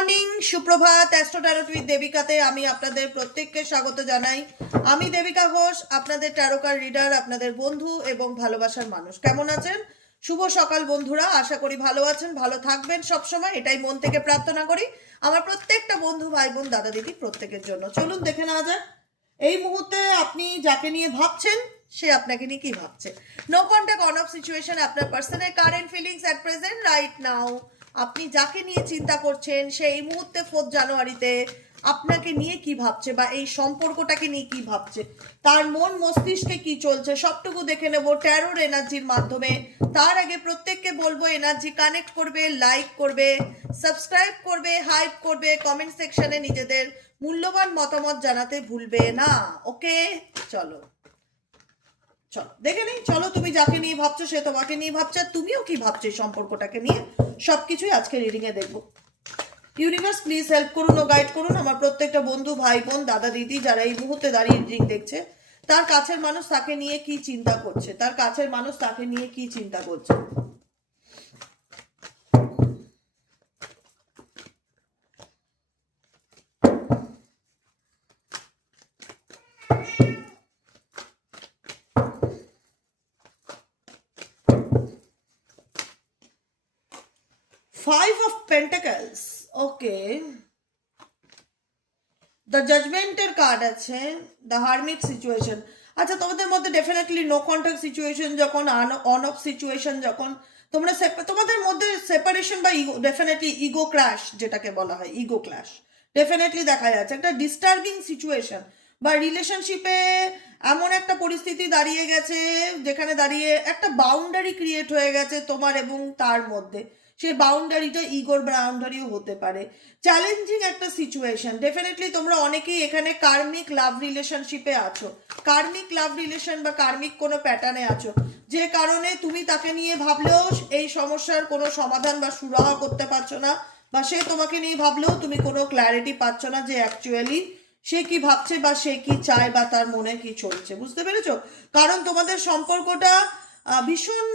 Morning, সুপ্রভাত। Astro tarot with দেবিকাতে আমি আপনাদের প্রত্যেককে স্বাগত জানাই। আমি দেবিকা ঘোষ, আপনাদের ট্যারোকার রিডার, আপনাদের বন্ধু এবং ভালোবাসার মানুষ। কেমন আছেন? শুভ সকাল বন্ধুরা, আশা করি ভালো আছেন, ভালো থাকবেন সবসময়, এটাই মন থেকে প্রার্থনা করি আমার প্রত্যেকটা বন্ধু, ভাই বোন, দাদা দিদি প্রত্যেকের জন্য। চলুন দেখে নেওয়া যাক এই মুহূর্তে আপনি যাকে নিয়ে ভাবছেন সে আপনাকে নিয়ে কি ভাবছে। No contact, on off situation, আপনার পার্সনের current feelings at present right now. আপনি যাকে নিয়ে চিন্তা করছেন সে এই মুহূর্তে 4 জানুয়ারিতে আপনাকে নিয়ে কি ভাবছে বা এই সম্পর্কটাকে নিয়ে কি ভাবছে, তার মন মস্তিষ্কে কি চলছে সবটুকু দেখে নেব ট্যারোর এনার্জির মাধ্যমে। তার আগে প্রত্যেককে বলবো এনার্জি কানেক্ট করবে, লাইক করবে, সাবস্ক্রাইব করবে, হাইপ করবে, কমেন্ট সেকশনে নিজেদের মূল্যবান মতামত জানাতে ভুলবে না। ওকে, চলো চলো দেখে নেই। চলো, তুমি যাকে নিয়ে ভাবছো সে তোমাকে নিয়ে ভাবছে, তুমিও কি ভাবছো এই সম্পর্কটাকে নিয়ে, সবকিছুই আজকে রিডিং এ দেখবো। ইউনিভার্স প্লিজ হেল্প করুন ও গাইড করুন আমার প্রত্যেকটা বন্ধু, ভাই বোন, দাদা দিদি যারা এই মুহূর্তে দাঁড়িয়ে রিডিং দেখছে। তার কাছের মানুষ তাকে নিয়ে কি চিন্তা করছে, তার কাছের মানুষ তাকে নিয়ে কি চিন্তা করছে। Five of Pentacles, okay. The জাজমেন্টের কার্ড আছে, দ্য হারমিট সিচুয়েশন। আচ্ছা, তোমাদের মধ্যে ডেফিনেটলি নো কন্ট্যাক্ট সিচুয়েশন যখন, অন অফ সিচুয়েশন যখন, তোমরা তোমাদের মধ্যে সেপারেশন বা ইগো, ডেফিনেটলি ইগো ক্ল্যাশ যেটাকে বলা হয়, ইগো ক্ল্যাশ ডেফিনেটলি দেখা যাচ্ছে। একটা ডিস্টার্বিং সিচুয়েশন বা রিলেশনশিপে এমন একটা পরিস্থিতি দাঁড়িয়ে গেছে যেখানে দাঁড়িয়ে একটা বাউন্ডারি ক্রিয়েট হয়ে গেছে তোমার এবং তার মধ্যে। সেই বাউন্ডারিটা ইগোর বাউন্ডারিও হতে পারে। চ্যালেঞ্জিং একটা সিচুয়েশন। ডেফিনেটলি তোমরা অনেকেই এখানে কার্মিক লাভ রিলেশনশিপে আছো, কার্মিক লাভ রিলেশন বা কার্মিক কোনো প্যাটার্নে আছো, যে কারণে তুমি তাকে নিয়ে ভাবলেও এই সমস্যার কোনো সমাধান বা সুরাহা করতে পারছো না, বা সে তোমাকে নিয়ে ভাবলেও তুমি কোনো ক্ল্যারিটি পাচ্ছ না যে অ্যাকচুয়ালি সে কি ভাবছে বা সে কি চায় বা তার মনে কি চলছে। বুঝতে পেরেছো? কারণ তোমাদের সম্পর্কটা ভীষণ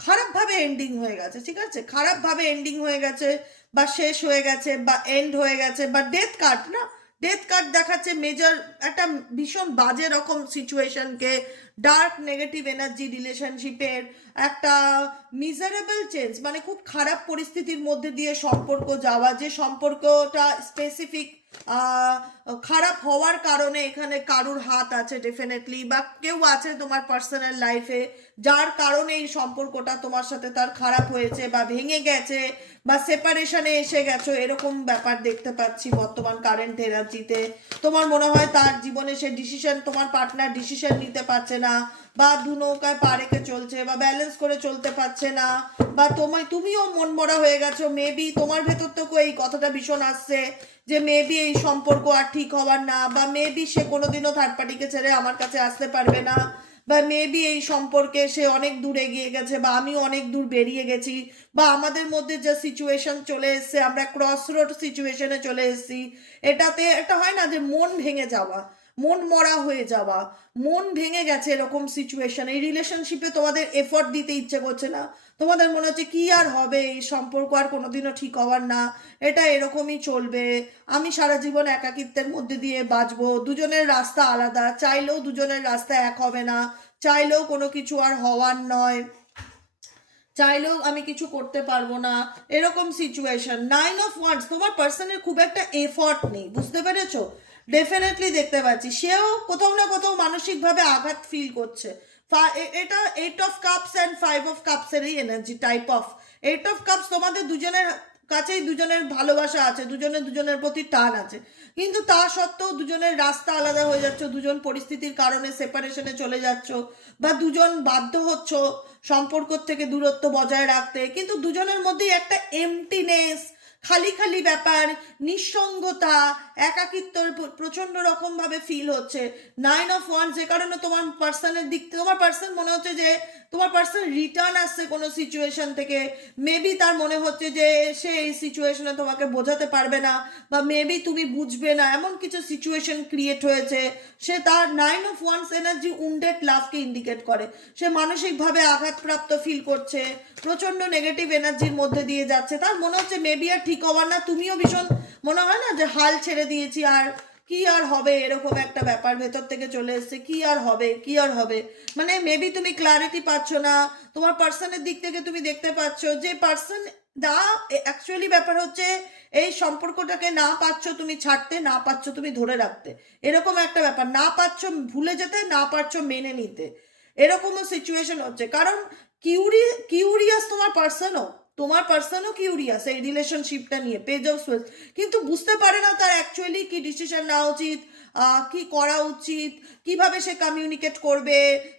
খারাপভাবে এন্ডিং হয়ে গেছে, ঠিক আছে? খারাপভাবে এন্ডিং হয়ে গেছে বা শেষ হয়ে গেছে বা এন্ড হয়ে গেছে, বা ডেথ কার্ড না, ডেথ কার্ড দেখাচ্ছে মেজর একটা ভীষণ বাজে রকম সিচুয়েশনকে, ডার্ক নেগেটিভ এনার্জি রিলেশনশিপের একটা মিজারেবল চেঞ্জ, মানে খুব খারাপ পরিস্থিতির মধ্যে দিয়ে সম্পর্ক যাওয়া, যে সম্পর্কটা স্পেসিফিক খারাপ হওয়ার কারণে এখানে কারুর হাত আছে ডেফিনেটলি, বা কেউ আছে তোমার পার্সোনাল লাইফে যার কারণে এই সম্পর্কটা তোমার সাথে তার খারাপ হয়েছে বা ভেঙে গেছে বা সেপারেশনে এসে গেছো, এরকম ব্যাপার দেখতে পাচ্ছি বর্তমান কারেন্ট এনার্জিতে। তোমার মনে হয় তার জীবনে সে ডিসিশন, তোমার পার্টনার ডিসিশন নিতে পারছে না, বা দু নৌকায় পা রেখে চলছে বা ব্যালেন্স করে চলতে পারছে না, বা তুমিও মন মরা হয়ে গেছো। মেবি তোমার ভেতর থেকেও এই কথাটা ভীষণ আসছে যে মেবি এই সম্পর্ক আর ঠিক হওয়ার না, বা মেবি সে কোনোদিনও থার্ড পার্টিকে ছেড়ে আমার কাছে আসতে পারবে না, বা মেবি এই সম্পর্কে সে অনেক দূর এগিয়ে গেছে বা আমিও অনেক দূর বেরিয়ে গেছি, বা আমাদের মধ্যে যে সিচুয়েশন চলে এসছে আমরা ক্রস রোড সিচুয়েশনে চলে এসেছি। এটাতে একটা হয় না যে মন ভেঙে যাওয়া, মন মরা হয়ে যাওয়া, মন ভেঙে গেছে এরকম সিচুয়েশন। এই রিলেশনশিপে তোমাদের এফর্ট দিতে ইচ্ছে করছে না, তোমাদের মনে হচ্ছে কি আর হবে, এই সম্পর্ক আর কোনোদিনও ঠিক হওয়ার না, এটা এরকমই চলবে, আমি সারা জীবন একাকিত্বের মধ্যে দিয়ে বাঁচবো। দুজনের রাস্তা আলাদা, চাইলেও দুজনের রাস্তা এক হবে না, চাইলেও কোনো কিছু আর হওয়ার নয়, চাইলেও আমি কিছু করতে পারবো না, এরকম সিচুয়েশন। 9 অফ ওয়ান্ডস, তোমার পার্সনের খুব একটা এফর্ট নেই, বুঝতে পেরেছো? ডেফিনেটলি দেখতে পাচ্ছি সেও কোথাও না কোথাও মানসিকভাবে আঘাত ফিল করছে। এটা 8 অফ কাপস অ্যান্ড 5 অফ কাপসেরই energy type of. 8 of cups, তোমাদের দুজনের কাছেই দুজনের ভালোবাসা আছে, দুজনের দুজনের প্রতি টান আছে, কিন্তু তা সত্ত্বেও দুজনের রাস্তা আলাদা হয়ে যাচ্ছে, দুজন পরিস্থিতির কারণে সেপারেশনে চলে যাচ্ছ, বা দুজন বাধ্য হচ্ছ সম্পর্ক থেকে দূরত্ব বজায় রাখতে, কিন্তু দুজনের মধ্যেই একটা এমটিনেস, খালি খালি ব্যাপার, নিঃসঙ্গতা, একাকিত্ব প্রচন্ড রকম ভাবে ফিল হচ্ছে। 9 অফ ওয়ান্ডস, যে কারণে তোমার পার্সনের দিক থেকে তোমার পার্সন মনে হচ্ছে যে তোমার পার্সন রিটার্ন আসছে কোনো সিচুয়েশন থেকে। মেবি তার মনে হচ্ছে যে সে এই সিচুয়েশনে তোমাকে বোঝাতে পারবে না, বা মেবি তুমি বুঝবে না, এমন কিছু সিচুয়েশন ক্রিয়েট হয়েছে। সে তার 9 অফ ওয়ান্ডস এনার্জি উন্ডেড লাভকে ইন্ডিকেট করে। সে মানসিকভাবে আঘাতপ্রাপ্ত ফিল করছে, প্রচন্ড নেগেটিভ এনার্জির মধ্যে দিয়ে যাচ্ছে, তার মনে হচ্ছে মেবি আর ঠিক হওয়ার না, তুমিও ভীষণ মনে হয় না যে হাল ছেড়ে দিয়েছি, আর কি আর হবে, এরকম একটা ব্যাপার ভেতর থেকে চলে এসছে, কি আর হবে, কি আর হবে, মানে মেবি তুমি ক্লারিটি পাচ্ছ না, তোমার পার্সনের দিক থেকে তুমি দেখতে পাচ্ছ যে পার্সন না, অ্যাকচুয়ালি ব্যাপার হচ্ছে এই সম্পর্কটাকে না পাচ্ছ তুমি ছাড়তে, না পাচ্ছ তুমি ধরে রাখতে, এরকম একটা ব্যাপার, না পাচ্ছ ভুলে যেতে, না পারছো মেনে নিতে, এরকমও সিচুয়েশন হচ্ছে। কারণ কিউরিয়াস তোমার পার্সনও কিউরিয়াস এই রিলেশনশিপটা নিয়ে, পেজ অফ সোর্স, কিন্তু বুঝতে পারে না তার অ্যাকচুয়ালি কি ডিসিশন নেওয়া উচিত, কি করা উচিত, কিভাবে সে কমিউনিকেট করবে,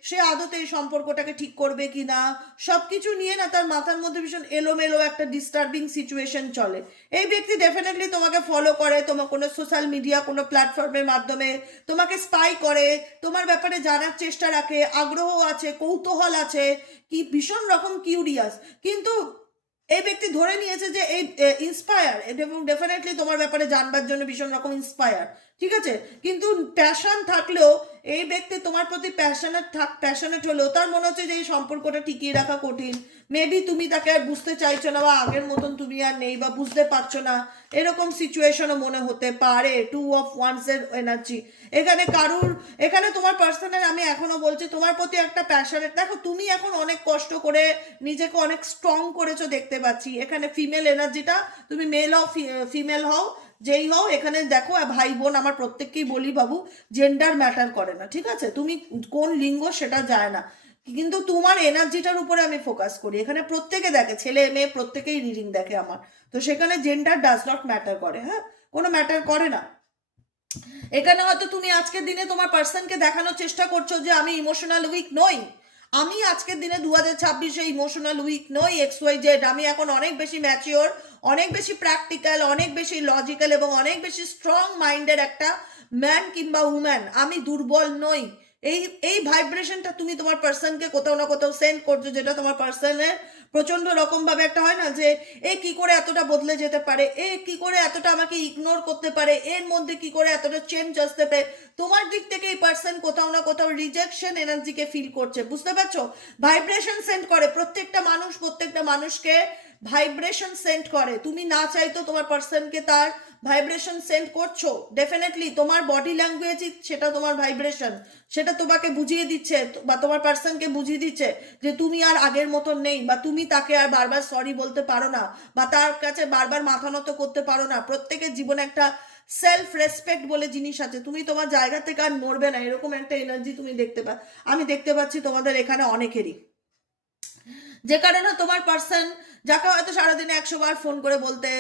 সে আদতে এই সম্পর্কটাকে ঠিক করবে কি না, সব কিছু নিয়ে না তার মাথার মধ্যে ভীষণ এলোমেলো একটা ডিস্টার্বিং সিচুয়েশন চলে। এই ব্যক্তি ডেফিনেটলি তোমাকে ফলো করে, তোমার কোনো সোশ্যাল মিডিয়া কোনো প্ল্যাটফর্মের মাধ্যমে তোমাকে স্পাই করে, তোমার ব্যাপারে জানার চেষ্টা রাখে, আগ্রহ আছে, কৌতূহল আছে, কি ভীষণ রকম কিউরিয়াস, কিন্তু এই ব্যক্তি ধরে নিয়েছে যে এই ইন্সপায়ার, এবং ডেফিনেটলি তোমার ব্যাপারে জানবার জন্য ভীষণ রকম ইন্সপায়ার, ঠিক আছে, কিন্তু প্যাশন থাকলেও এই ব্যক্তি তোমার প্রতি প্যাশনেট হলেও তার মনে হচ্ছে যে এই সম্পর্কটা টিকিয়ে রাখা কঠিন, মেবি তুমি তাকে আর বুঝতে চাইছো না, বা আগের মতন তুমি আর নেই, বা বুঝতে পারছো না, এরকম সিচুয়েশনও মনে হতে পারে। 2 of Wands এর এনার্জি এখানে তোমার পার্সনের, আমি এখনো বলছি তোমার প্রতি একটা প্যাশনেট, দেখো তুমি এখন অনেক কষ্ট করে নিজেকে অনেক স্ট্রং করেছো দেখতে পাচ্ছি, এখানে ফিমেল এনার্জিটা, তুমি মেল হও ফিমেল হও যেই হও, এখানে দেখো ভাই বোন আমার প্রত্যেককেই বলি বাবু, জেন্ডার ম্যাটার করে না, ঠিক আছে, তুমি কোন লিঙ্গ সেটা যায় না, কিন্তু তোমার এনার্জিটার উপরে আমি ফোকাস করি, এখানে প্রত্যেকে দেখে, ছেলে মেয়ে প্রত্যেকেই রিডিং দেখে আমার, তো সেখানে জেন্ডার ডাজ নট ম্যাটার করে, হ্যাঁ, কোনো ম্যাটার করে না। এখানে হয়তো তুমি আজকের দিনে তোমার পার্সনকে দেখানোর চেষ্টা করছো যে আমি ইমোশনাল উইক নই, আমি আজকের দিনে 2026-এ ইমোশনাল উইক নই, XYZ, আমি এখন অনেক বেশি ম্যাচিওর, অনেক বেশি প্র্যাকটিক্যাল, অনেক বেশি লজিক্যাল, এবং অনেক বেশি স্ট্রং মাইন্ডের একটা ম্যান কিংবা উম্যান, আমি দুর্বল নই। এই এই ভাইব্রেশনটা তুমি তোমার পার্সনকে কোথাও না কোথাও সেন্ড করছো, যেটা তোমার পার্সনের প্রচন্ড রকম ভাবে একটা হয় না যে এ কি করে এতটা বদলে যেতে পারে, এ কি করে এতটা আমাকে ইগনোর করতে পারে, এর মধ্যে কি করে এতটা চেঞ্জ আসতে পারে, তোমার দিক থেকে এই পার্সন কোথাও না কোথাও রিজেকশন এনার্জিকে ফিল করছে, বুঝতে পারছো, ভাইব্রেশন সেন্ড করে, প্রত্যেকটা মানুষকে ভাইব্রেশন সেন্ড করে, তুমি না চাইতো তোমার পার্সনকে তার ভাইব্রেশন সেন্ড করছো, ডেফিনেটলি তোমার বডি ল্যাঙ্গুয়েজ সেটা তোমার ভাইব্রেশন, সেটা তোমাকে বুঝিয়ে দিচ্ছে, বা তোমার পার্সনকে বুঝিয়ে দিচ্ছে যে তুমি আর আগের মতন নেই, বা তুমি তাকে আর বারবার সরি বলতে পারো না, বা তার কাছে বারবার মাথা নত করতে পারো না, প্রত্যেকের জীবনে একটা সেলফ রেসপেক্ট বলে জিনিস আছে, তুমি তোমার জায়গা থেকে আর নড়বে না, এরকম একটা এনার্জি তুমি আমি দেখতে পাচ্ছি তোমাদের এখানে অনেকেরই, যে কারণে তোমার পার্সন, যাকে হয়তো সারাদিনে 100 বার ফোন করে বলতে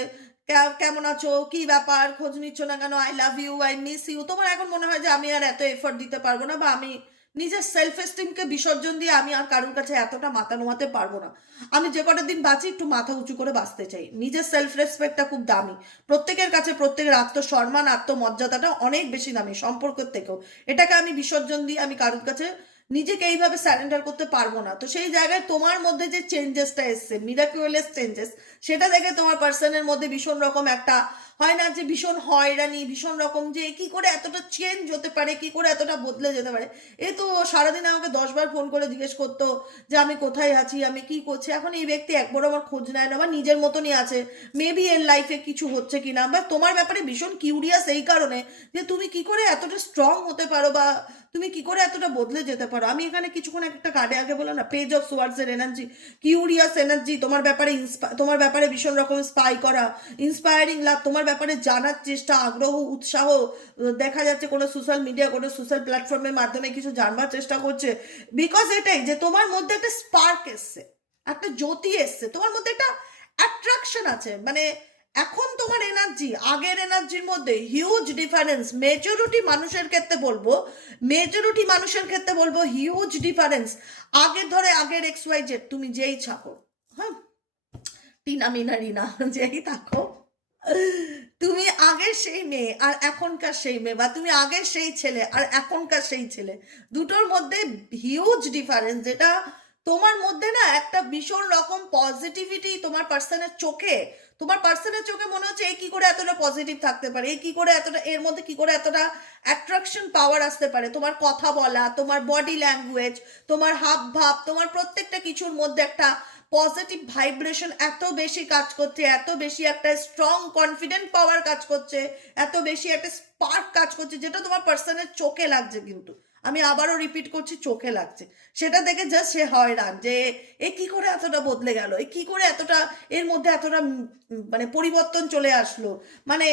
কেমন আছো, কি ব্যাপার, খোঁজ নিচ্ছ না কেন, I love you, I miss you, তোমার এখন মনে হয় যে আমি আর এত এফোর্ট দিতে পারবো না, বা আমি নিজের সেলফ এস্টিমকে বিসর্জন দিয়ে আমি আর কারোর কাছে এতটা মাথা নোয়াতে পারবো না, আমি যে কটা দিন বাঁচি একটু মাথা উঁচু করে বাঁচতে চাই, নিজের সেলফ রেসপেক্টটা খুব দামি, প্রত্যেকের কাছে প্রত্যেকের আত্মসম্মান আত্মমর্যাদাটা অনেক বেশি দামি সম্পর্কের থেকেও, এটাকে আমি বিসর্জন দিয়ে আমি কারোর কাছে নিজেকে এইভাবে স্যারেন্ডার করতে পারবো না, তো সেই জায়গায় তোমার মধ্যে যে চেঞ্জেসটা এসছে, মিরাকুলাস চেঞ্জেস, সেটা দেখে তোমার পার্সনের মধ্যে ভীষণ রকম একটা হয় না যে ভীষণ হয়রানি, ভীষণ রকম যে কি করে এতটা চেঞ্জ হতে পারে, কি করে এতটা বদলে যেতে পারে, এ তো সারাদিন আমাকে 10 বার ফোন করে জিজ্ঞেস করতো যে আমি কোথায় আছি, আমি কি করছি, এখন এই ব্যক্তি একবারও আমার খোঁজ নেয় না, বা নিজের মতনই আছে, মেবি এর লাইফে কিছু হচ্ছে কিনা, বা তোমার ব্যাপারে ভীষণ কিউরিয়াস এই কারণে যে তুমি কি করে এতটা স্ট্রং হতে পারো, বা তুমি কি করে এতটা বদলে যেতে পারো। আমি এখানে কিছুক্ষণ একটা কার্ডে আগে বললাম না, পেজ অফ সোয়ার্ডস এর এনার্জি, কিউরিয়াস এনার্জি, তোমার ব্যাপারে ভীষণ রকম স্পাই করা, ইন্সপায়ারিং লাভ, তোমার ব্যাপারে জানার চেষ্টা, আগ্রহ, উৎসাহ, দেখা যাচ্ছে কোনো সোশ্যাল মিডিয়া কোনো সোশ্যাল প্ল্যাটফর্মের মাধ্যমে কিছু জানবার চেষ্টা করছে, বিকজ এটাই যে তোমার মধ্যে একটা স্পার্ক এসছে, একটা জ্যোতি এসছে, তোমার মধ্যে একটা অ্যাট্রাকশন আছে, মানে এখন তোমার এনার্জি আগের এনার্জির মধ্যে হিউজ ডিফারেন্স, মেজরিটি মানুষের ক্ষেত্রে বলবো হিউজ ডিফারেন্স, আগের XYZ তুমি যেই থাকো, হ্যাঁ, টিনা মিনা রিনা যেই থাকো, তুমি আগের সেই মেয়ে আর এখনকার সেই মেয়ে, বা তুমি আগের সেই ছেলে আর এখনকার সেই ছেলে, দুটোর মধ্যে হিউজ ডিফারেন্স, যেটা তোমার মধ্যে না একটা ভীষণ রকম পজিটিভিটি তোমার পার্সনের চোখে মনে হচ্ছে এই কি করে এতটা পজিটিভ থাকতে পারে, এই কি করে এতটা, এর মধ্যে কি করে এতটা অ্যাট্রাকশন পাওয়ার আসতে পারে, তোমার কথা বলা, তোমার বডি ল্যাঙ্গুয়েজ, তোমার হাব ভাব, তোমার প্রত্যেকটা কিছুর মধ্যে একটা পজিটিভ ভাইব্রেশন এত বেশি কাজ করছে, এত বেশি একটা স্ট্রং কনফিডেন্ট পাওয়ার কাজ করছে, এত বেশি একটা স্পার্ক কাজ করছে, যেটা তোমার পার্সনের চোখে লাগছে। কিন্তু আমি আবারও রিপিট করছি, চোখে লাগছে। সেটা দেখে জাস্ট সে হয়রান যে এ কি করে এতটা বদলে গেল, এ কি করে এতটা এর মধ্যে এতটা মানে পরিবর্তন চলে আসলো, মানে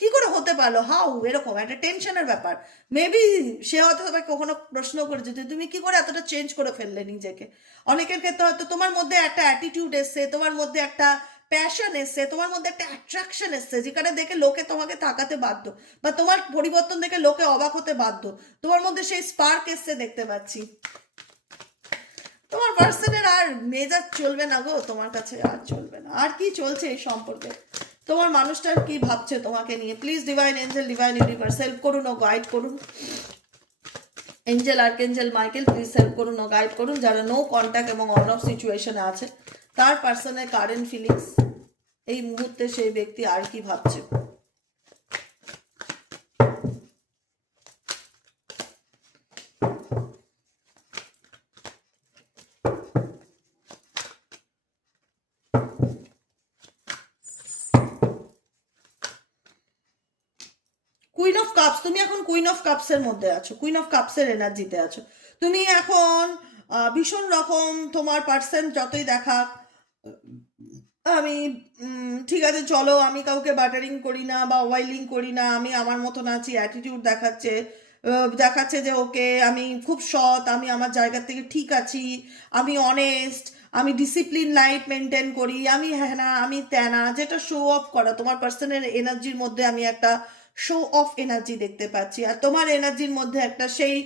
কি করে হতে পারলো, হাউ, এরকম একটা টেনশনের ব্যাপার। মেবি সে হয়তো তোমাকে কখনো প্রশ্ন করেছে যে তুমি কি করে এতটা চেঞ্জ করে ফেললে নিজেকে। অনেকের ক্ষেত্রে হয়তো তোমার মধ্যে একটা অ্যাটিটিউড এসছে, তোমার মধ্যে একটা প্যাশন এসছে, তোমার মধ্যে একটা অ্যাট্রাকশন এসছে, যেখানে দেখে লোকে তোমাকে তাকাতে বাধ্য, বা তোমার পরিবর্তন দেখে লোকে অবাক হতে বাধ্য। তোমার মধ্যে সেই স্পার্ক এসছে দেখতে পাচ্ছি। তোমার পার্সনের আর মেজাজ চলবে না গো, তোমার কাছে আর চলবে না। আর কি চলছে এই সম্পর্কে, তোমার মানুষটার কি ভাবছে তোমাকে নিয়ে? Please divine Angel, divine universe help করুন ও গাইড করুন। এঞ্জেল, আর্কএঞ্জেল মাইকেল প্লিজ হেল্প করুন ও গাইড করুন। যারা নো কন্ট্যাক্ট এবং অন অফ সিচুয়েশনে আছে, তার পার্সনের কারেন্ট ফিলিংস এই মুহূর্তে সেই ব্যক্তি আর কি ভাবছে। কুইন অফ কাপস, তুমি এখন কুইন অফ কাপসের মধ্যে আছো, কুইন অফ কাপসের এনার্জিতে আছো তুমি এখন। ভীষণ রকম তোমার পার্সন যতই দেখা, আমি ঠিক আছে চলো, আমি কাউকে বাটারিং করি না বা ওয়াইলিং করি না, আমি আমার মতন আছি, অ্যাটিটিউড দেখাচ্ছে, দেখাচ্ছে যে ওকে আমি খুব সৎ, আমি আমার জায়গা থেকে ঠিক আছি, আমি অনেস্ট, আমি ডিসিপ্লিন লাইফ মেনটেন করি, আমি হ্যাঁ না, আমি ত্যানা, যেটা শো অফ করা। তোমার পার্সনের এনার্জির মধ্যে আমি একটা শো অফ এনার্জি দেখতে পাচ্ছি, আর তোমার এনার্জির মধ্যে একটা সেই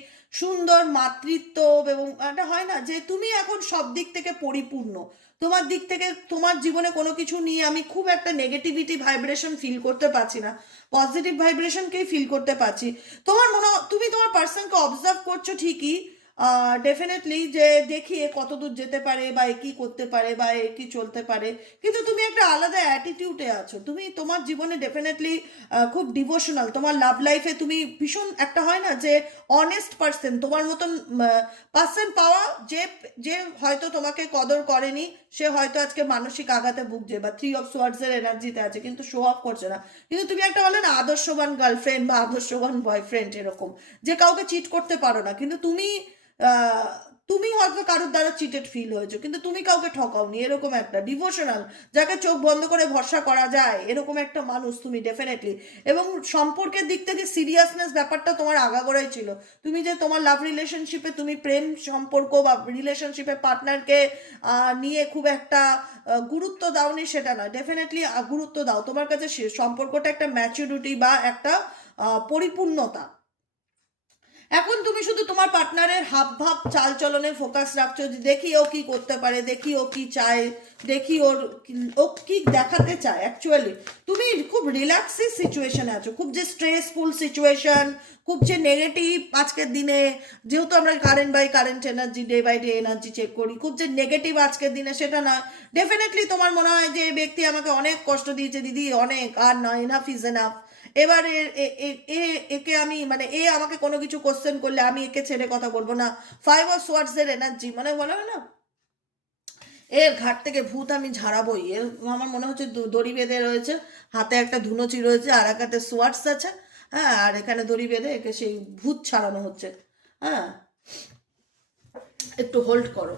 সুন্দর মাতৃত্ব, এবং একটা হয় না যে তুমি এখন সব দিক থেকে পরিপূর্ণ। তোমার দিক থেকে তোমার জীবনে কোনো কিছু নিয়ে আমি খুব একটা নেগেটিভিটি ভাইব্রেশন ফিল করতে পারছি না, পজিটিভ ভাইব্রেশনকেই ফিল করতে পারছি। তোমার তুমি তোমার পার্সনকে অবজার্ভ করছো ঠিকই, ডেফিনেটলি, যে দেখি এ কত দূর যেতে পারে, বা এ কি করতে পারে, বা এ কি চলতে পারে, কিন্তু তুমি একটা আলাদা অ্যাটিটিউডে আছো। তুমি তোমার জীবনে ডেফিনেটলি খুব ডিভোশনাল, তোমার লাভ লাইফে তুমি ভীষণ একটা হয় না যে অনেস্ট পার্সন, তোমার মতন পার্সন পাওয়া, যে যে হয়তো তোমাকে কদর করেনি, সে হয়তো আজকে মানসিক আঘাতে ভুগছে বা 3 অফ সোয়ার্ডস এর এনার্জিতে আছে, কিন্তু শো অফ করছে না। কিন্তু তুমি একটা বলে না আদর্শবান গার্লফ্রেন্ড বা আদর্শবান বয়ফ্রেন্ড, এরকম যে কাউকে চিট করতে পারো না, কিন্তু তুমি আহ, তুমি হয়তো কারোর দ্বারা চিটেড ফিল হয়েছো, কিন্তু তুমি কাউকে ঠকাওনি, এরকম একটা ডিভোশনাল, যাকে চোখ বন্ধ করে ভরসা করা যায়, এরকম একটা মানুষ তুমি ডেফিনেটলি। এবং সম্পর্কের দিক থেকে সিরিয়াসনেস ব্যাপারটা তোমার আগাগোড়াই ছিল। তুমি যে তোমার লাভ রিলেশনশিপে তুমি প্রেম সম্পর্ক বা রিলেশনশিপে পার্টনারকে নিয়ে খুব একটা গুরুত্ব দাওনি সেটা নয়, ডেফিনেটলি গুরুত্ব দাও। তোমার কাছে সম্পর্কটা একটা ম্যাচুরিটি বা একটা পরিপূর্ণতা। এখন তুমি শুধু তোমার পার্টনারের হাব ভাব চাল চলনে ফোকাস রাখছো, যে দেখি ও কি করতে পারে, দেখি ও কি চায়, দেখি ও কি দেখাতে চায়। অ্যাকচুয়ালি তুমি খুব রিল্যাক্সি সিচুয়েশনে আছো, খুব যে স্ট্রেসফুল সিচুয়েশন, খুব যে নেগেটিভ আজকের দিনে, যেহেতু আমরা current by current energy, day by day energy check করি, খুব যে নেগেটিভ আজকের দিনে সেটা নয়। ডেফিনেটলি তোমার মনে হয় যে এই ব্যক্তি আমাকে অনেক কষ্ট দিয়েছে দিদি, অনেক, আর নয়, এনাফ ইজ এনাফ। এবার একে আমি মানে এ আমাকে কোনো কিছু কোশ্চেন করলে আমি একে ছেড়ে কথা বলবো না। 5 অফ সোয়ার্ডস এর এনার্জি, মানে বলে না এর ঘাট থেকে ভূত আমি ঝাড়াবই। এর আমার মনে হচ্ছে দড়ি বেঁধে রয়েছে, হাতে একটা ধুনোচি রয়েছে, আর এক হাতে সোয়ার্ডস আছে। হ্যাঁ, আর এখানে দড়ি বেঁধে একে সেই ভূত ছাড়ানো হচ্ছে। হ্যাঁ, একটু হোল্ড করো।